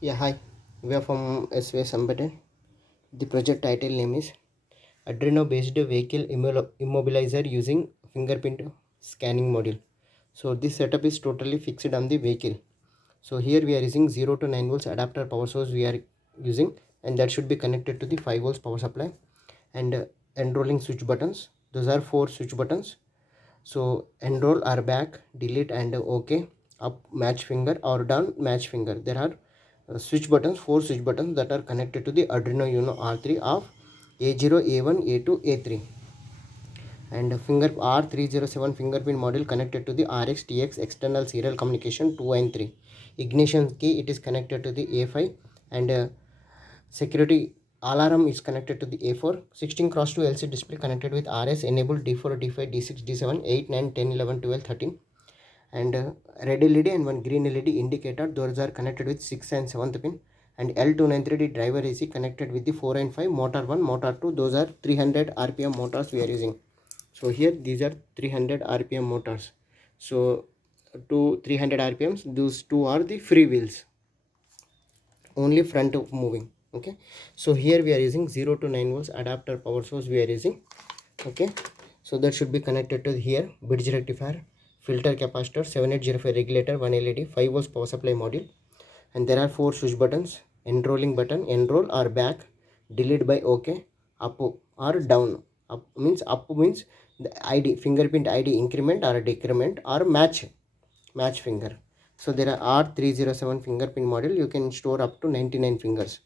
Yeah, hi. We are from svsembedded. The project title name is Arduino based vehicle immobilizer using fingerprint scanning module. So this setup is totally fixed on the vehicle. So here we are using 0 to 9 volts adapter power source we are using, and that should be connected to the 5 volts power supply, and enrolling switch buttons. Those are 4 switch buttons. So enroll are back, delete and OK, up match finger or down match finger. There are switch buttons, 4 switch buttons that are connected to the Arduino Uno R3 of A0, A1, A2, A3, and finger R307 fingerprint module connected to the RX TX external serial communication 2 and 3. Ignition key, it is connected to the A5, and security alarm is connected to the A4. 16 cross 2 LCD display connected with RS enabled D4, D5, D6, D7, 8, 9, 10, 11, 12, 13, and red LED and one green LED indicator. Those are connected with 6th and 7th pin, and L293D driver AC connected with the 4 and 5, motor 1, motor 2. Those are 300 RPM motors we are using. So here these are 300 RPM motors. So to 300 RPMs, those two are the free wheels, only front of moving. Okay, so here we are using 0 to 9 volts adapter power source we are using. Okay, so that should be connected to here bridge rectifier, filter capacitor, 7805 regulator, 1 LED, 5 volts power supply module, and there are 4 switch buttons. Enrolling button, enroll or back, delete by OK, up or down. Up means the ID, fingerprint ID increment or decrement, or match finger. So there are R307 fingerprint module, you can store up to 99 fingers.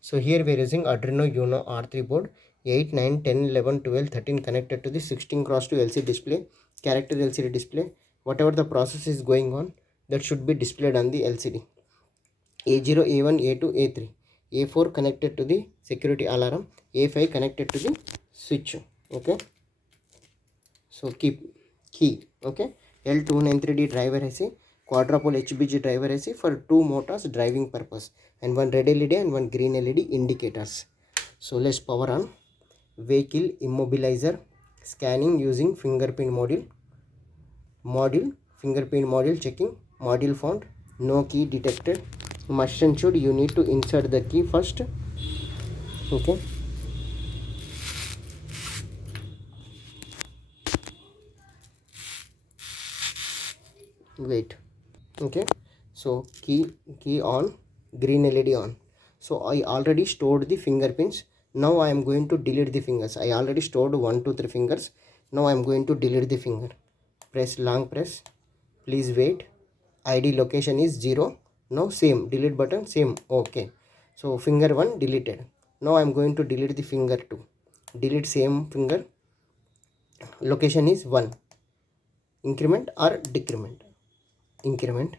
So here we are using Arduino Uno R3 board, 8, 9, 10, 11, 12, 13 connected to the 16 cross 2 LCD display, character LCD display. Whatever the process is going on, that should be displayed on the LCD. A0, A1, A2, A3, A4 connected to the security alarm, A5 connected to the switch. Okay, so keep key. Okay, L293D driver IC, quadrupole HBG driver IC for 2 motors driving purpose, and one red LED and one green LED indicators. So let's power on. Vehicle immobilizer scanning using fingerprint module fingerprint module checking, module found, no key detected. Must and should, you need to insert the key first. Okay, wait. Okay, so key on, green LED on. So I already stored the fingerprints. Now I am going to delete the fingers. I already stored 1 2 3 fingers. Now I am going to delete the finger. Press long press, please wait. ID location is 0. Now same delete button, same. Okay, so finger 1 deleted. Now I am going to delete the finger 2. Delete same finger, location is 1. Increment or decrement? Increment,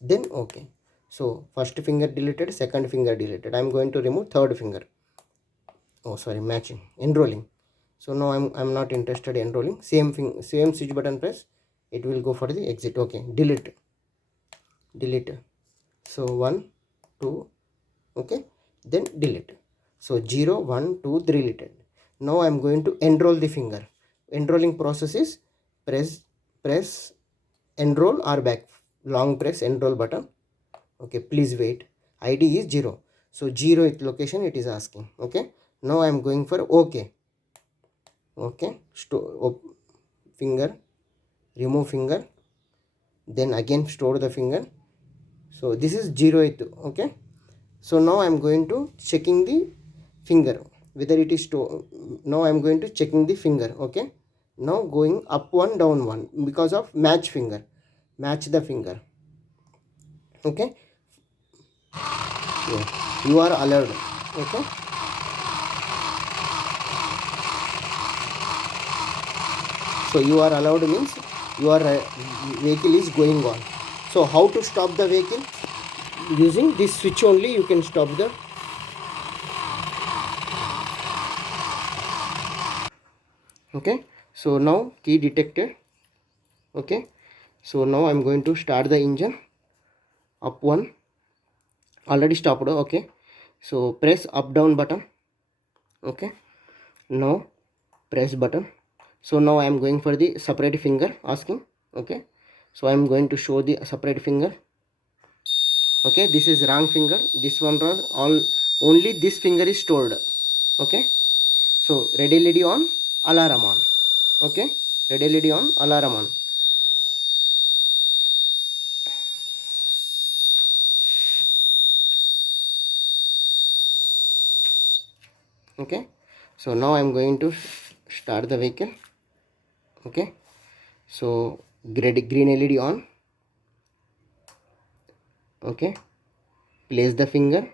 then okay. So first finger deleted, second finger deleted. I'm going to remove third finger. Oh sorry, matching, enrolling. So now I'm not interested in enrolling. Same switch button press, it will go for the exit. Okay, delete. So 1 2, okay, then delete. So 0 1 2 deleted. Now I'm going to enroll the finger. Enrolling process is press enroll or back, long press enroll button. Okay, please wait. ID is 0, so 0 location it is asking. Okay, now I am going for OK. Okay, finger, remove finger, then again store the finger. So this is 0th. Okay, so now I am going to checking the finger whether it is now I am going to checking the finger. Okay, now going up 1 down 1 because of match finger, match the finger. Okay, yeah, you are allowed. Okay, so you are allowed means your vehicle is going on. So how to stop the vehicle? Using this switch only you can stop the. Okay, so now key detected. Okay, so now I'm going to start the engine. Up 1, already stopped. Okay, so press up down button. Okay, now press button. So now I am going for the separate finger asking. Okay, so I am going to show the separate finger. Okay, this is wrong finger, this one was all, only this finger is stored. Okay, so red LED on, alarm on. Okay, red LED on, alarm on. Okay, so now I'm going to start the vehicle. Okay, so green LED on. Okay, place the finger.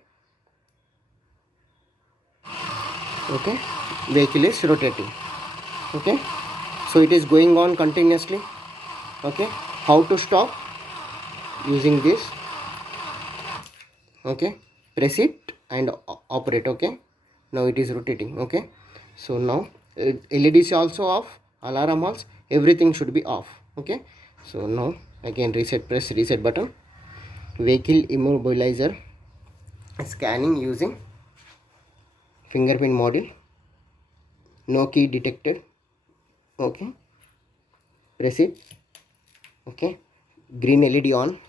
Okay, vehicle is rotating. Okay, so it is going on continuously. Okay, how to stop? Using this. Okay, press it and operate. Okay, now it is rotating. Okay, so now LED is also off, alarm also, everything should be off. Okay, so now again reset, press reset button. Vehicle immobilizer scanning using fingerprint module, no key detected. Okay, press it. Okay, green LED on,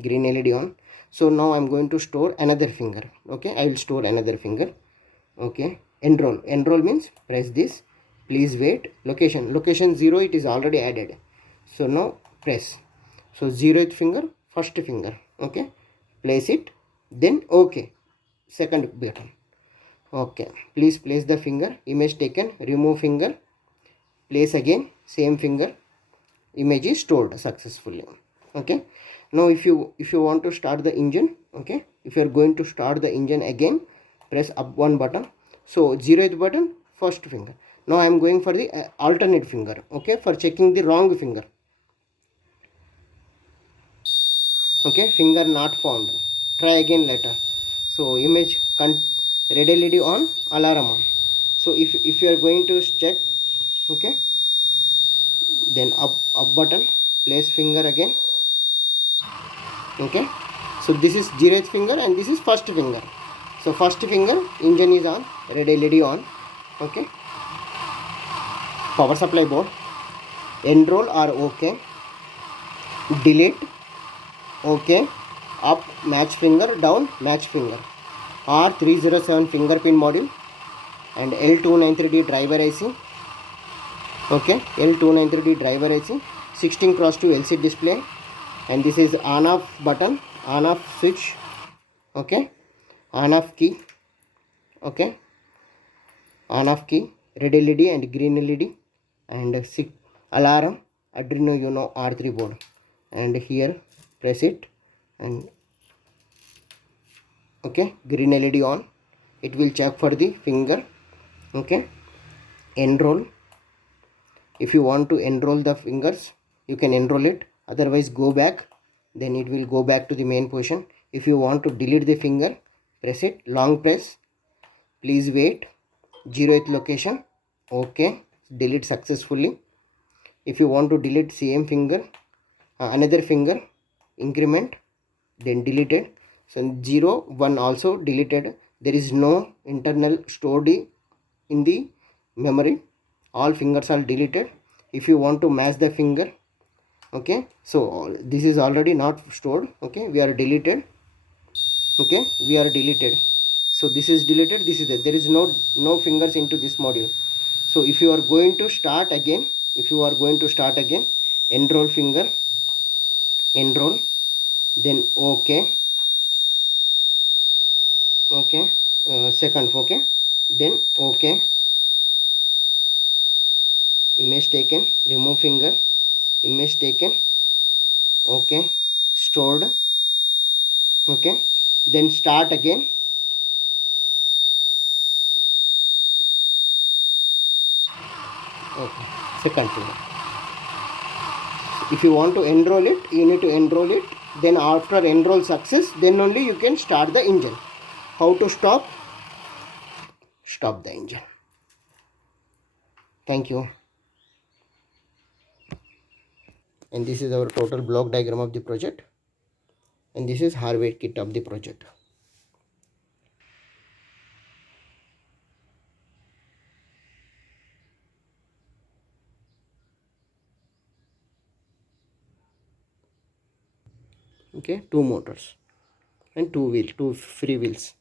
green LED on. So now I'm going to store another finger. Okay, I will store another finger. Okay, enroll means press this, please wait, location 0, it is already added. So now press, so 0th finger, first finger. Okay, place it, then okay, second button. Okay, please place the finger, image taken, remove finger, place again, same finger, image is stored successfully. Okay, now if you want to start the engine, okay, if you are going to start the engine again, press up one button. So 0th button, first finger. Now I am going for the alternate finger. Okay, for checking the wrong finger. Okay, finger not found, try again later. So image red LED on, alarm on. So if you are going to check, okay, then up button, place finger again. Okay, so this is 0th finger and this is first finger. So first finger, engine is on, red LED on. Okay, power supply board, enroll or okay, delete, okay, up match finger, down match finger, R307 fingerprint module and L293D driver IC. Okay, L293D driver IC, 16x2 LCD display, and this is on off button, on off switch. Okay, on off key. Okay, on off key, red LED and green LED, and alarm, Arduino Uno R3 board, and here press it, and okay, green LED on, it will check for the finger. Okay, enroll, if you want to enroll the fingers, you can enroll it, otherwise go back, then it will go back to the main position. If you want to delete the finger, press it, long press, please wait, 0th location. Okay, delete successfully. If you want to delete same finger, another finger, increment, then deleted. So 0 1 also deleted, there is no internal stored in the memory, all fingers are deleted. If you want to match the finger, okay, so this is already not stored. Okay, we are deleted. Okay, we are deleted, so this is deleted, this is there is no fingers into this module. So if you are going to start again, enroll finger, enroll, then okay, okay, second, okay, then okay, image taken, remove finger, image taken, okay, stored. Okay, then start again. Okay, second finger. If you want to enroll it, you need to enroll it, then after enroll success, then only you can start the engine. How to stop the engine. Thank you. And this is our total block diagram of the project, and this is hardware kit of the project. Okay, two motors. and two free wheels.